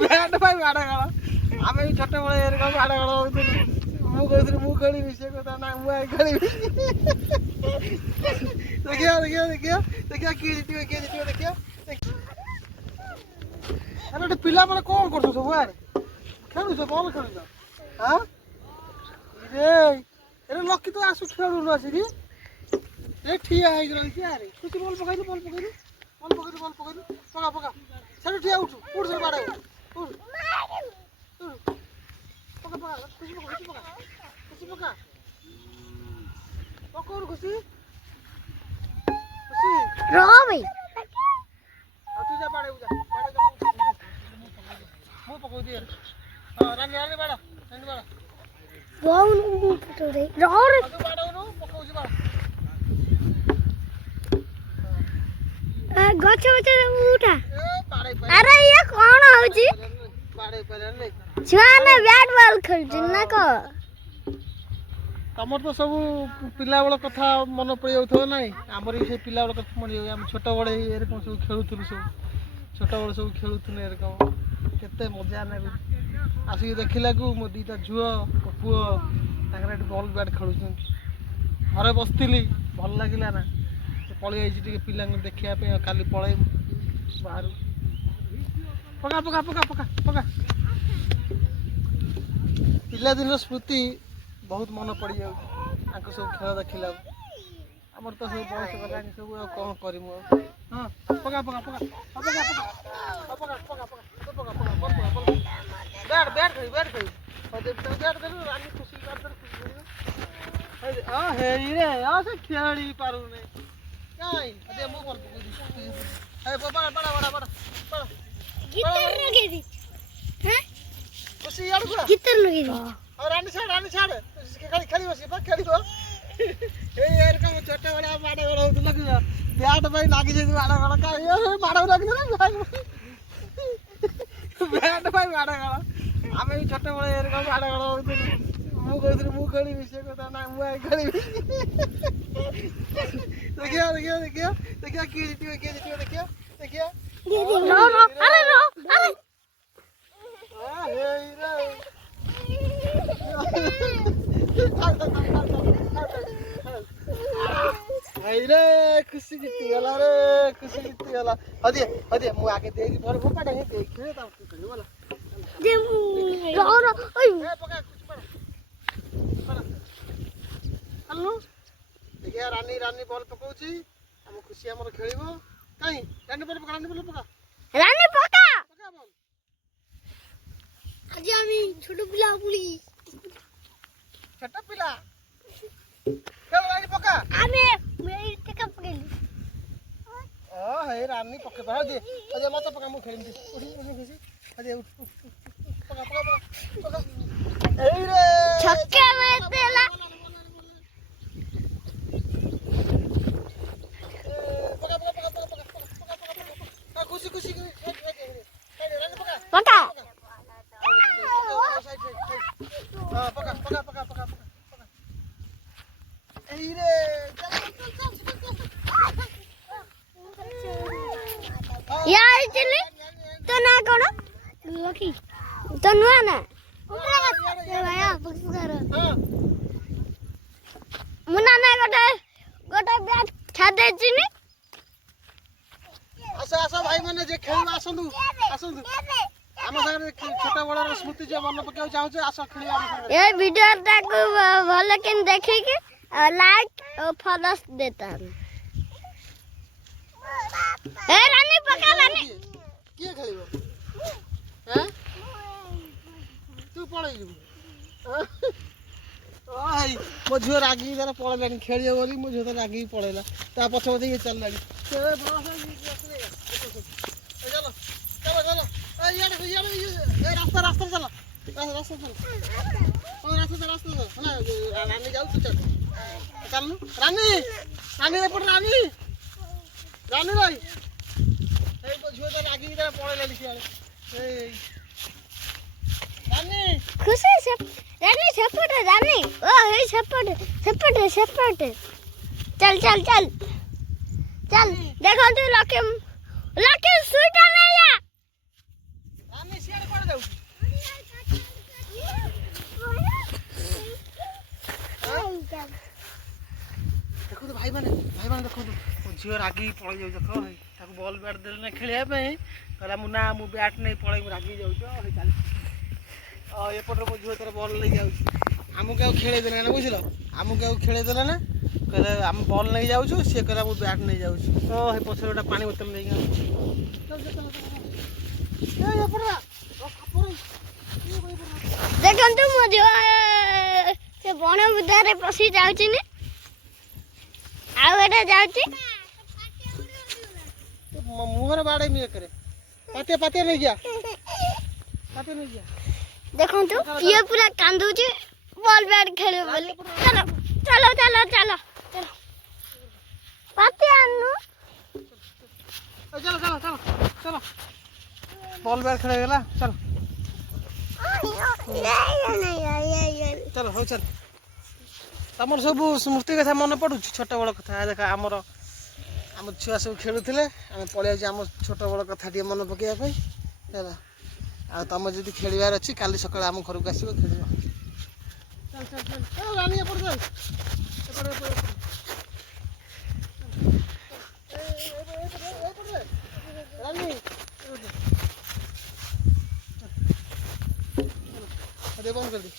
Bat ପାଇଁ ମାଡ଼ ଗାଳ ଆମେ ବି ଛୋଟବେଳେ ଏରକମ ମାଡ଼ ଗାଳ ହଉଥିଲୁ ମୁଁ କହୁଥିଲି ମୁଁ ଖେଳିବି ସେ କଥା ନା ମୁଁ ଆଉ ଖେଳିବି ଦେଖିବା ଦେଖିବା ଦେଖିବା ଦେଖିବା କିଏ ଜିତିବ ଦେଖିବା ଆରେ ଗୋଟେ ପିଲାମାନେ କ'ଣ କରୁଛ ସବୁ ଆରେ ଖେଳୁଛ ବଲ ଖେଳୁଛ ହଁ ଏରେ ଲକି ତ ଆସୁ ଖେଳୁନୁ ଆସିକି ଏ ଠିଆ ହେଇକି ରହିଛି ଆରେ ଖୁସି ବଲ ପକେଇଲୁ ପକା ସେଠୁ ଠିଆ ଉଠୁ ସେ ବାଡ଼େ ପକା ଖୁସି ପକଉରୁ ଖୁସି ରହ ଭାଇ ଆଉ ତୁ ଯା ବାଡ଼େଇବୁ ଯା ମୁଁ ପକଉଛି ହଁ ରାନି ବାଡ଼ା ରହୁନୁ ରେ ରହ ରେ ତୁ ବାଡ଼ଉନୁ ପକଉଛି ବାଡ଼ା ଗଛ ଉଠା ଆରେ ଇଏ କ'ଣ ହଉଛି ଛୁଆମାନେ ବ୍ୟାଟ୍ ବଲ୍ ଖେଳୁଛନ୍ତି ନା କ'ଣ ତମର ତ ସବୁ ପିଲାବେଳ କଥା ମନେ ପଡ଼ିଯାଉଥିବ ନାହିଁ ଆମର ବି ସେଇ ପିଲାବେଳ କଥା ମନେ ଯାଉଛି ଆମେ ଛୋଟବେଳେ ଏରକମ ସବୁ ଖେଳୁଥିଲୁ ଛୋଟବେଳେ ସବୁ ଖେଳୁଥିଲୁ ଏରକମ କେତେ ମଜା ନେବୁ ଆସିକି ଦେଖିଲାକୁ ମୋ ଦୁଇଟା ଝିଅ ପୁଅ ତାଙ୍କର ଏଠି ବଲ୍ ବ୍ୟାଟ୍ ଖେଳୁଛନ୍ତି ଘରେ ବସିଥିଲି ଭଲ ଲାଗିଲା ନା ପଳେଇ ଯାଇଛି ଟିକେ ପିଲାଙ୍କୁ ଦେଖିବା ପାଇଁ ଆଉ କାଲି ପଳେଇବୁ ବାହାରୁ ପକା ପିଲାଦିନର ସ୍ମୃତି ବହୁତ ମନେ ପଡ଼ିଯାଉଛି ତାଙ୍କ ସବୁ ଖେଳ ଦେଖିଲା ଆମର ତ ସବୁ ବୟସ ଗଲାଣି ସବୁ ଆଉ କ'ଣ କରିମୁ ଆଉ ହଁ ପକା ବ୍ୟାଟ୍ ଖେଳି ରାନି ଖୁସି ହଁ ହେଇରେ ହଁ ସେ ଖେଳି ପାରୁନି କାଇଁ ମୁଁ ଖୁସି ଇଆଡ଼କୁ ରାନି ଛାଡ଼ ଖେଳିବ ସିଏ ବା ଖେଳିବ ଏଇ ଏରକମ ଛୋଟ ବଳିଆ ମାଡ଼ ଗୋଳ ହଉଥିଲା କି ବ୍ୟାଟ୍ ପାଇଁ ଲାଗିଯାଇଛି ମାଡ଼ ଗୋଳ ମାଡ଼ ଲାଗିଥିଲା ବ୍ୟାଟ୍ ପାଇଁ ମାଡ଼ ଗୋଳ ଆମେ ବି ଛୋଟବେଳେ ଏରକମ ମାଡ଼ ଗୋଳ ହଉଥିଲୁ ମୁଁ କହୁଥିଲି ମୁଁ ଖେଳିବି ସେ କଥା ନା ମୁଁ ଆଉ ଖେଳିବି ଦେଖିବା କିଏ ଜିତିବ ଦେଖିବା ଭାଇରେ ଖୁସି ଜିତିଗଲା ରେ ହଦିଏ ମୁଁ ଆଗେ ଦେଇକି ପରେ ଫୋପାଡ଼େ ଦେଖିବେ ତାକୁ ଖେଳିବ ହେଲା ଦେଖିବା ରାନି ବଲ୍ ପକଉଛି ଆମ ଖୁସି ଆମର ଖେଳିବ କାଇଁ ରାନି ବଲ୍ ପକା ଆଜି আমি ছোট পিলা খেল রানি পকা আমি এই টেকা পকেইলি হেই রানি পকে পা দে মতো পকা মু খেলিম উঠি খুশি পকা এই রে ছক্কা মারতেলা পকা খুশি রানি পকা পকা এই রে यार चले तो ना करो लकी तो नुआ ना भैया बक्स कर मुना ना गोटे बैट छादे चिनी आसो भाई माने जे खेल आसंदु हम संगे छोट बड़ स्मृति जे मन पकाउ चाहू आसो खेली हम संगे ये वीडियो ताको भले किन देखि के लाइक और फॉलोस देता ए रानी पका रानी किए खेलिबो हैं तू पळै जबु ओय मो झियो रागी जरा पळैलानी खेलियो बोली मो झियो रागी पळैला ता पछे पछे ये चललानी ए बड़ा सा चलो ए यार ए रास्ता चलो रास्ता चलो ओ रास्ता ना रानी जाऊ तू चल रानी एपट रानी भाई ए मो झियो तो रागी जरा पळैलानी सियाळे ए रानी खुशी से रानी सपोर्ट रानी ओ हे सपोर्ट चल देखो तू लकी स्वीट नहीं है रानी सियाळे देखो भाई मैंने देखो मो झील रागी पड़े जाऊ देख ताको बॉल बैट देले ना खेलिया कहला मु ना मु बैट नहीं पड़े रागी जाऊ चल एपटे मो झील तर बॉल नहीं जाऊ आमको क्या खेले देना ना बुझल आमको क्या खेले देना ना कहले आम बॉल नहीं जाऊ सी कहला मु बैट नहीं जाऊ तो हे पछे गोटा पानी बोतल नहीं देखंतु मो जो से बण बुदारे पसी जाउची ने आउ एटा जाउची मुहर बाड़े में करे पाते नहीं गया देखंतु ये पूरा कांदुची बॉल बैट खेले बोली चलो चलो चलो चलो चलो पाते आनु चलो बॉल बैट खेले गला चल चलो हो चल तमर सब स्मृति कथा मन पड़ू छोट बड़ कथा देखा आम छुआ सब खेलुले आम पलि आम छोट बड़ कथा टे मन पकड़ा है आ तुम जब खेलार अच्छी काली सकाल आम घर को आसो खेल चल चल चल चल रानी एपट चल रानी बंद कर दी।